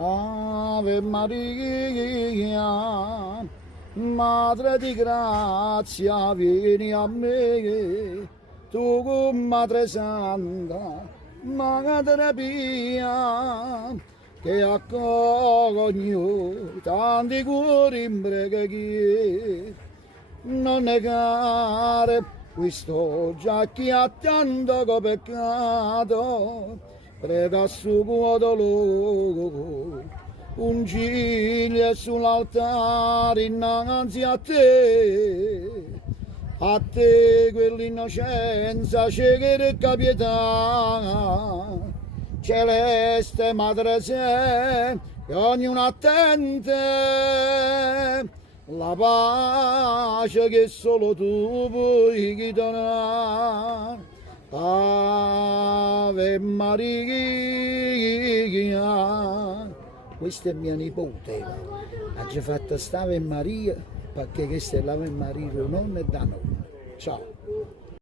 Ave Maria, Madre di grazia, vieni a me, tu come Madre Santa, Madre Pia, che accogli tanti cuori imbreghi, non negare questo già chi ha tanto peccato, prega su cuore ungiglie sull'altare innanzi a te quell'innocenza cieca pietà, celeste madre sei, che ognuno attende, la pace che solo tu puoi donare. Ave Maria, questa è mia nipote, ha già fatto stare Maria, perché questa è l'Ave Maria, non è da noi. Ciao.